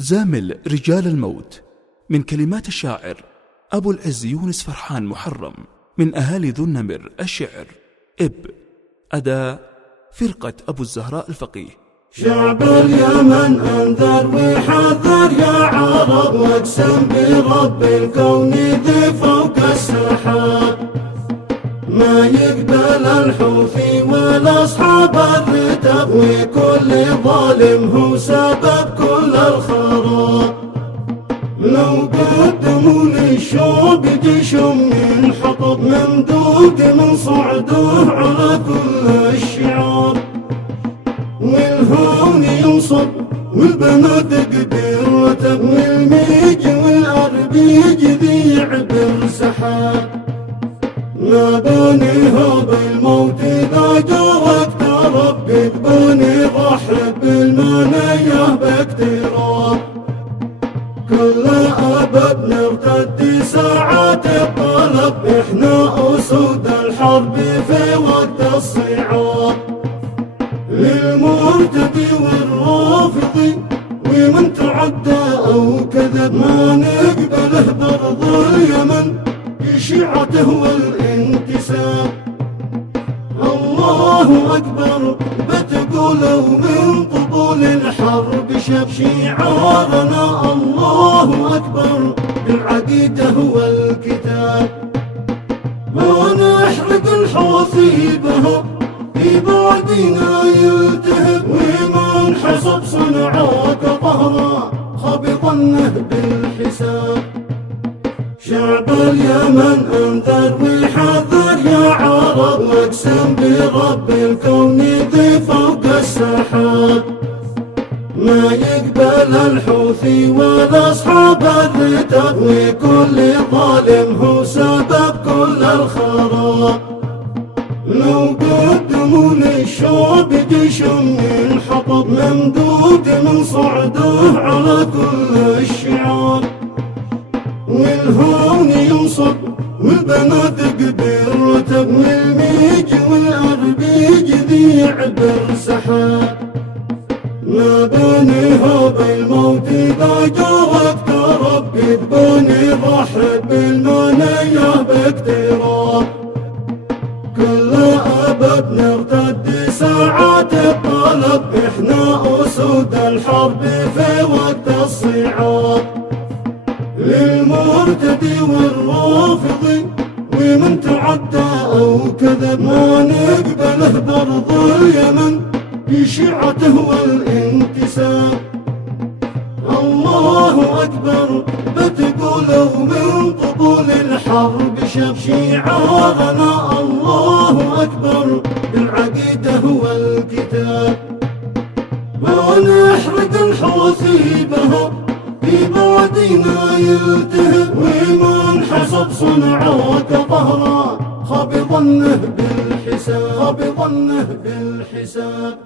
زامل رجال الموت من كلمات الشاعر أبو العز يونس فرحان محرم من أهالي ذو النمر الشعر. أداء فرقة أبو الزهراء الفقيه. شعب اليمن انذر وحذر يا عرب، واقسم برب الكون ذي فوق السحاب، ما يقبل الحوثي ولا اصحاب الرتب، وكل ظالم هو سبب كل الخراب. لو قدموا للشوب جيشهم من حطب، ممدود من صعده على كل الشعاب، والهون ينصب والبنادق بالرتب، والميج والأربيج ذي يعبر سحاب. نادوني هاب الموت إذا جا واقترب، كتبوني ضحب بالمنية باقتراب، كل أبد نرتدي ساعات الطلب، إحنا أسود الحرب في وقت الصعاب. للمرتدي والرافضي ومن تعدى أو كذب، ما نقبله برض اليمن بشيعته والانتساب. الله أكبر بتقولوا من طبول الحرب، شب شعارنا الله أكبر بالعقيدة والكتاب. ما نحرق الحوثي بها في بعدنا يلتهب، ومن حسب صنعاك ظهرا خبطنه بالحساب. شعب اليمن انذر وحذر يا عرب، واقسم برب الكون ذي فوق السحاب، ما يقبل الحوثي ولا اصحاب الرتب، وكل ظالم هو سبب كل الخراب. لو قدموا للشوب جيشهم من حطب، ممدود من صعده على كل الشعاب، والهون ينصب والبنادق بالرتب، والميج والأربيج ذي يعبر سحاب. نادوني هاب الموت إذا جا واقترب، كتبوني ضحب بالمنية باقتراب، كل أبد نرتدي ساعات الطلب، إحنا أسود الحرب في وقت الصعاب. للمرتدي والرافضي ومن تعدى أو كذب، ما نقبله برض اليمن بشيعته والانتساب. الله أكبر بتقولوا من طبول الحرب، شب شعارنا الله أكبر بالعقيدة والكتاب. ما نحرق الحوثي بها في بعدنا يلتهب، ومن حسب صنعاك ظهرا خبطنه بالحساب.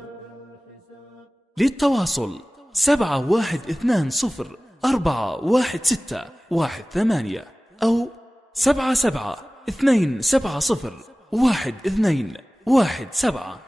للتواصل 7120416118 أو 77 270 1217.